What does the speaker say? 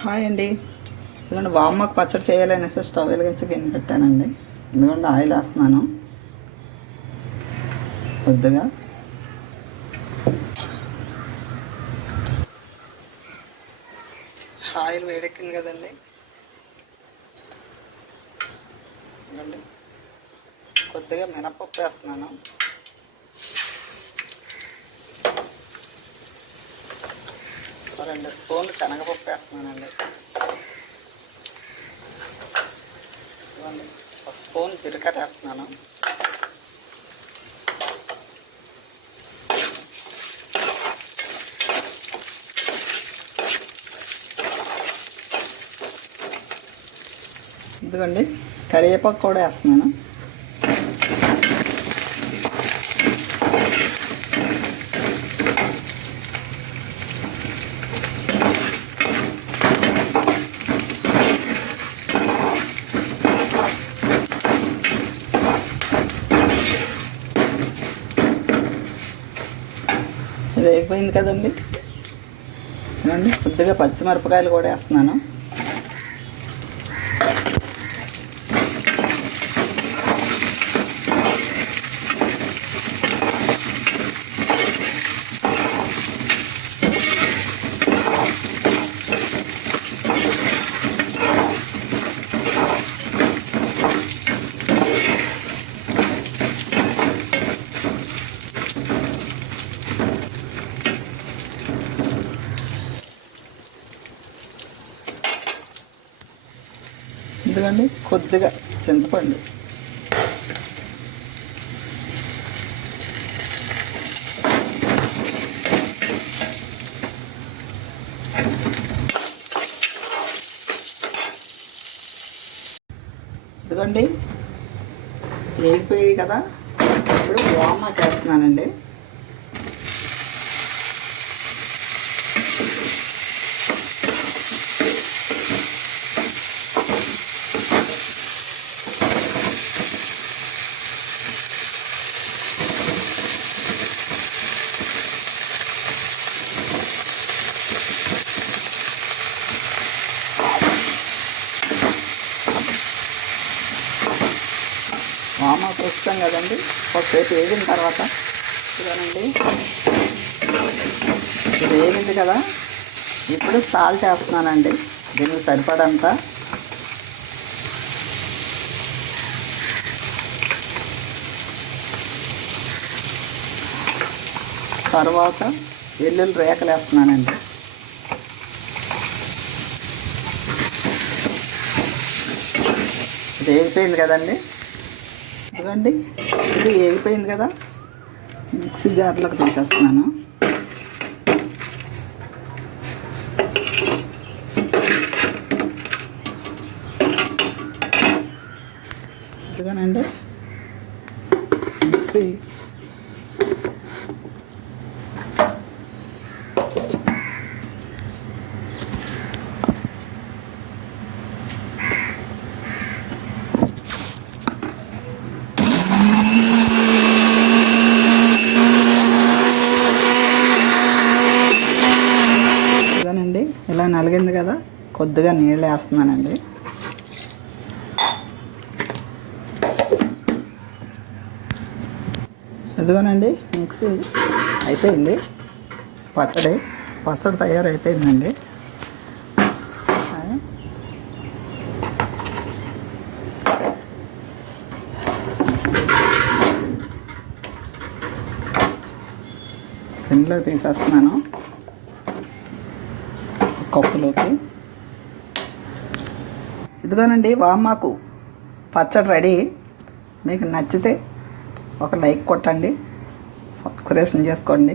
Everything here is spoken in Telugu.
హాయ్ అండి. ఇలాంటి వామ్మకు పచ్చడి చేయాలనేసి స్టవ్ వెలిగించి గిన్నె పెట్టానండి. ఎందుకంటే ఆయిల్ వేస్తున్నాను. కొద్దిగా ఆయిల్ వేడెక్కింది కదండి. కొద్దిగా మినపప్పు వేస్తున్నాను. రెండు స్పూన్లు శనగపప్పు వేస్తున్నానండి. ఇవ్వండి ఒక స్పూన్ జీలకర్ర వేస్తున్నాను. ఇదిగోండి కరివేపాకు కూడా వేస్తున్నాను. ఇది అయిపోయింది కదండి కొద్దిగా పచ్చిమిరపకాయలు కూడా వేస్తున్నాను. చూడండి కొద్దిగా చింతపండు. ఇదిగోండి వేగిపోయాయి కదా. ఇప్పుడు వామాకు వేస్తున్నానండి వామాకు ఇస్తాం కదండి. ఒకసేపు వేగిన తర్వాత ఇదేనండి ఇది వేగింది కదా. ఇప్పుడు సాల్ట్ వేస్తున్నానండి. దీనికి సరిపడంత. తర్వాత వెల్లుల్లి రేకలు వేస్తున్నానండి. ఇది వేగిపోయింది కదండి. ఇదిగోండి ఇది వేగిపోయింది కదా. మిక్సీ జార్లోకి తీసేస్తున్నాను. ఇదిగోనండి. మిక్సీ ఇదిగోనండి ఇలా నలిగింది కదా కొద్దిగా నీళ్ళు వేస్తున్నానండి. ఇదిగోనండి మిక్సీ అయిపోయింది. పచ్చడి పచ్చడి తయారైపోయిందండి. గిన్నెలో తీసేస్తున్నాను. కప్పులోకి. ఇదిగోనండి వామాకు పచ్చడి రెడీ. మీకు నచ్చితే ఒక లైక్ కొట్టండి సబ్స్క్రిప్షన్ చేసుకోండి.